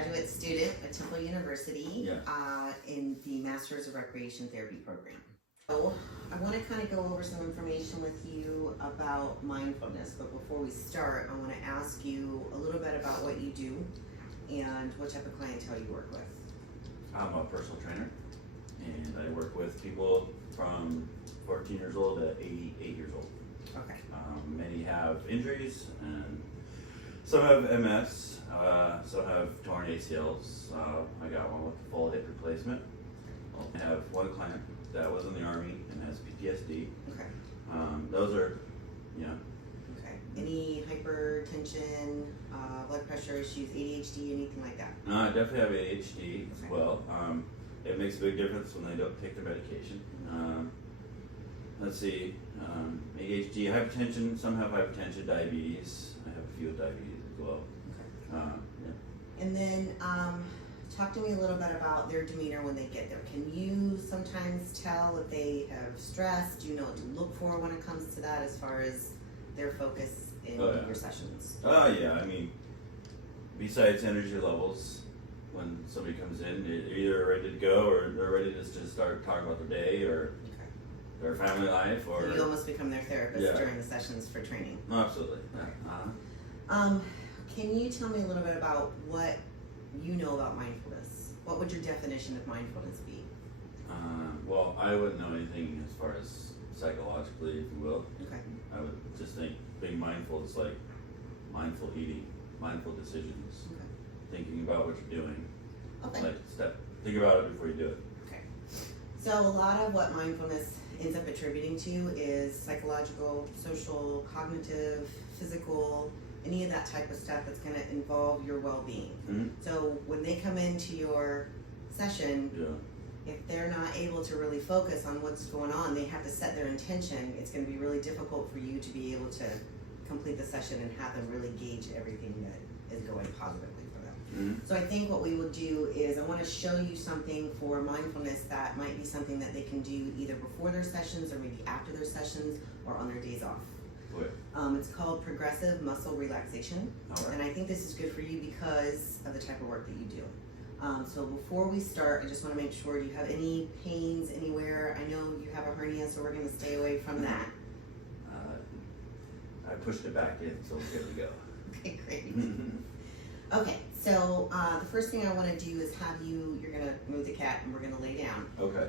graduate student at Temple University Yeah. in the Masters of Recreation Therapy program. So I want to kind of go over some information with you about mindfulness, but before we start, I want to ask you a little bit about what you do and what type of clientele you work with. I'm a personal trainer, and I work with people from 14 years old to 88 years old. Okay. Many have injuries, and some have MS, some have torn ACLs. I got one with a full hip replacement. I have one client that was in the Army and has PTSD. Okay. Those are, Okay. Any hypertension, blood pressure issues, ADHD, anything like that? I definitely have ADHD as Okay. well. It makes a big difference when they don't take their medication. Let's see, ADHD, hypertension, some have hypertension, diabetes. I have a few with diabetes as well. Okay. Yeah. And then talk to me a little bit about their demeanor when they get there. Can you sometimes tell if they have stress? Do you know what to look for when it comes to that as far as their focus in your sessions? Oh yeah, I mean, besides energy levels, when somebody comes in, they're either ready to go or they're ready to just start talking about their day or their family life, or so you almost become their therapist during the sessions for training. Absolutely. Okay. Can you tell me a little bit about what you know about mindfulness? What would your definition of mindfulness be? Well, I wouldn't know anything as far as psychologically, if you will. Okay. I would just think being mindful is like mindful eating, mindful decisions, thinking about what you're doing. Okay. Like think about it before you do it. Okay. So a lot of what mindfulness ends up attributing to is psychological, social, cognitive, physical, any of that type of stuff that's going to involve your well-being. Mm-hmm. So when they come into your session, if they're not able to really focus on what's going on, they have to set their intention. It's going to be really difficult for you to be able to complete the session and have them really gauge everything that is going positively for them. Mm-hmm. So I think what we will do is I want to show you something for mindfulness that might be something that they can do either before their sessions or maybe after their sessions or on their days off. It's called progressive muscle relaxation. And I think this is good for you because of the type of work that you do. So before we start, I just want to make sure, do you have any pains anywhere? I know you have a hernia, so we're going to stay away from that. I pushed it back in, so here we go. Okay, great. Okay, so the first thing I want to do is you're going to move the cat and we're going to lay down. Okay.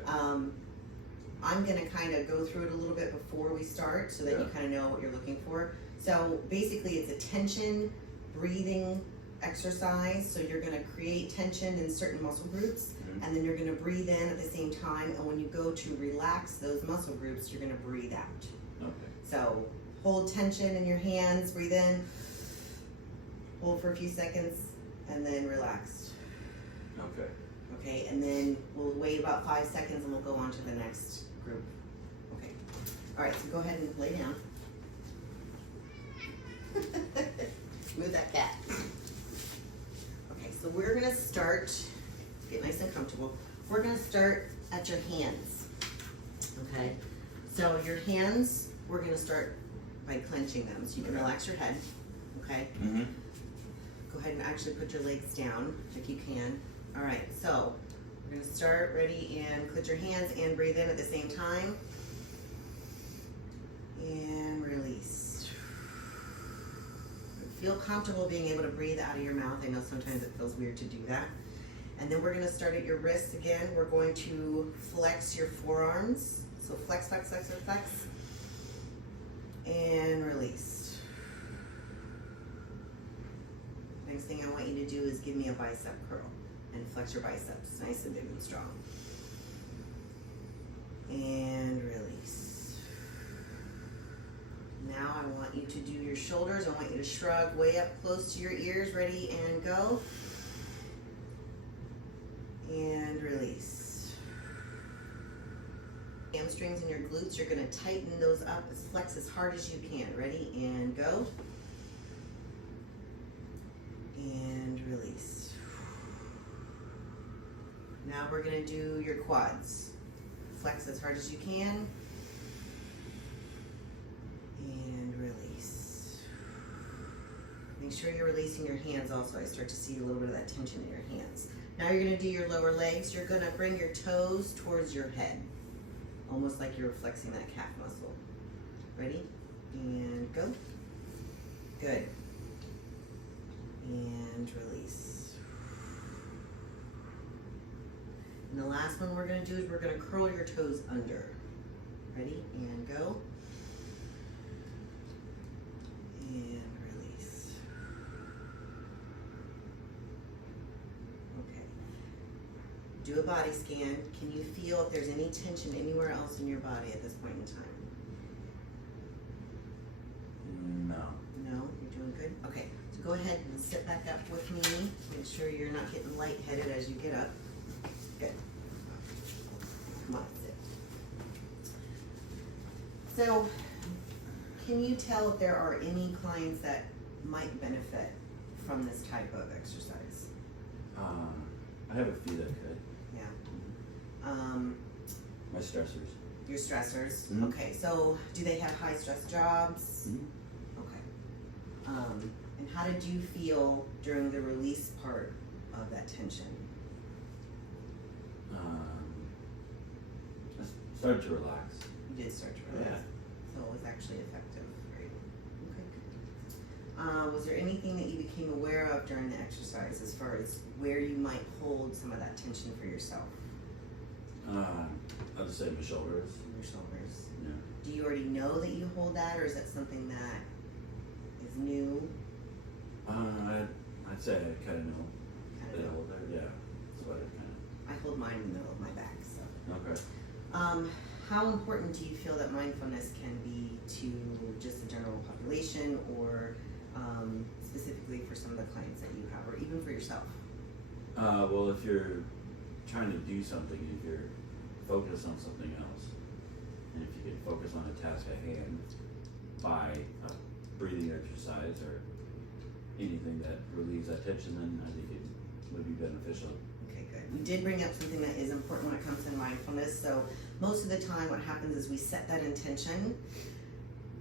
I'm going to kind of go through it a little bit before we start so that you kind of know what you're looking for. So basically it's a tension breathing exercise. So you're going to create tension in certain muscle groups, and then you're going to breathe in at the same time, and when you go to relax those muscle groups, you're going to breathe out. Okay. So hold tension in your hands, breathe in, hold for a few seconds, and then relax. Okay. Okay, and then we'll wait about 5 seconds and we'll go on to the next group. Okay. All right, so go ahead and lay down. Move that cat. Okay, so we're gonna start, get nice and comfortable. We're gonna start at your hands. Okay, so your hands, we're gonna start by clenching them. So you can relax your head, okay? Mm-hmm. Go ahead and actually put your legs down if you can. All right, so we're gonna start, ready, and clench your hands and breathe in at the same time. And release. Feel comfortable being able to breathe out of your mouth. I know sometimes it feels weird to do that. And then we're gonna start at your wrists again. We're going to flex your forearms. So flex, flex, flex, flex, flex. And release. Next thing I want you to do is give me a bicep curl and flex your biceps nice and big and strong. And release. Now I want you to do your shoulders. I want you to shrug way up close to your ears. Ready, and go. And release. Hamstrings and your glutes, you're going to tighten those up, flex as hard as you can. Ready, and go. And release. Now we're going to do your quads. Flex as hard as you can. And release. Make sure you're releasing your hands also. I start to see a little bit of that tension in your hands. Now you're gonna do your lower legs. You're gonna bring your toes towards your head. Almost like you're flexing that calf muscle. Ready? And go. Good. And release. And the last one we're gonna do is we're gonna curl your toes under. Ready? And go. And release. Okay. Do a body scan. Can you feel if there's any tension anywhere else in your body at this point in time? No. No? You're doing good? Okay. So go ahead and sit back up with me. Make sure you're not getting lightheaded as you get up. Good. Come on, sit. So, can you tell if there are any clients that might benefit from this type of exercise? I have a few that could. Yeah. My stressors. Your stressors. Mhm. Okay. So, do they have high stress jobs? Mm-hmm. Okay. And how did you feel during the release part of that tension? I started to relax. You did start to relax. Yeah. So it was actually effective, right? Okay. Was there anything that you became aware of during the exercise as far as where you might hold some of that tension for yourself? I'll just say my shoulders. Your shoulders. Yeah. Do you already know that you hold that, or is that something that is new? I'd say I kind of know. Kind They of. hold there. Yeah. That's what I I hold mine in the middle of my back. So, Okay. how important do you feel that mindfulness can be to just the general population, or specifically for some of the clients that you have, or even for yourself? Well, if you're trying to do something, if you're focused on something else, and if you can focus on a task at hand by a breathing exercise or anything that relieves that tension, then I think it would be beneficial. Okay, good. We did bring up something that is important when it comes to mindfulness. So most of the time what happens is we set that intention,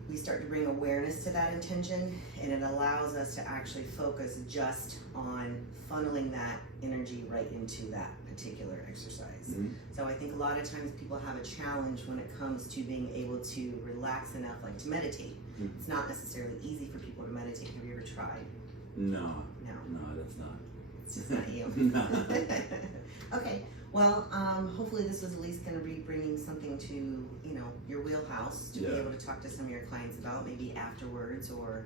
we start to bring awareness to that intention, and it allows us to actually focus just on funneling that energy right into that particular exercise. Mm-hmm. So I think a lot of times people have a challenge when it comes to being able to relax enough, like to meditate. Mm-hmm. It's not necessarily easy for people to meditate. Have you ever tried? No. No. No, that's not. It's just not you. No. Okay. Well, hopefully this was at least going to be bringing something to, your wheelhouse to be Yeah. able to talk to some of your clients about, maybe afterwards or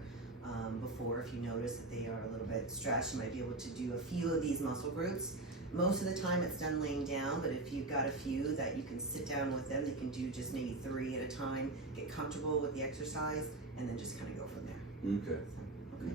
before. If you notice that they are a little bit stressed, you might be able to do a few of these muscle groups. Most of the time it's done laying down, but if you've got a few that you can sit down with them, they can do just maybe 3 at a time, get comfortable with the exercise, and then just kind of go from there. Okay. So, okay.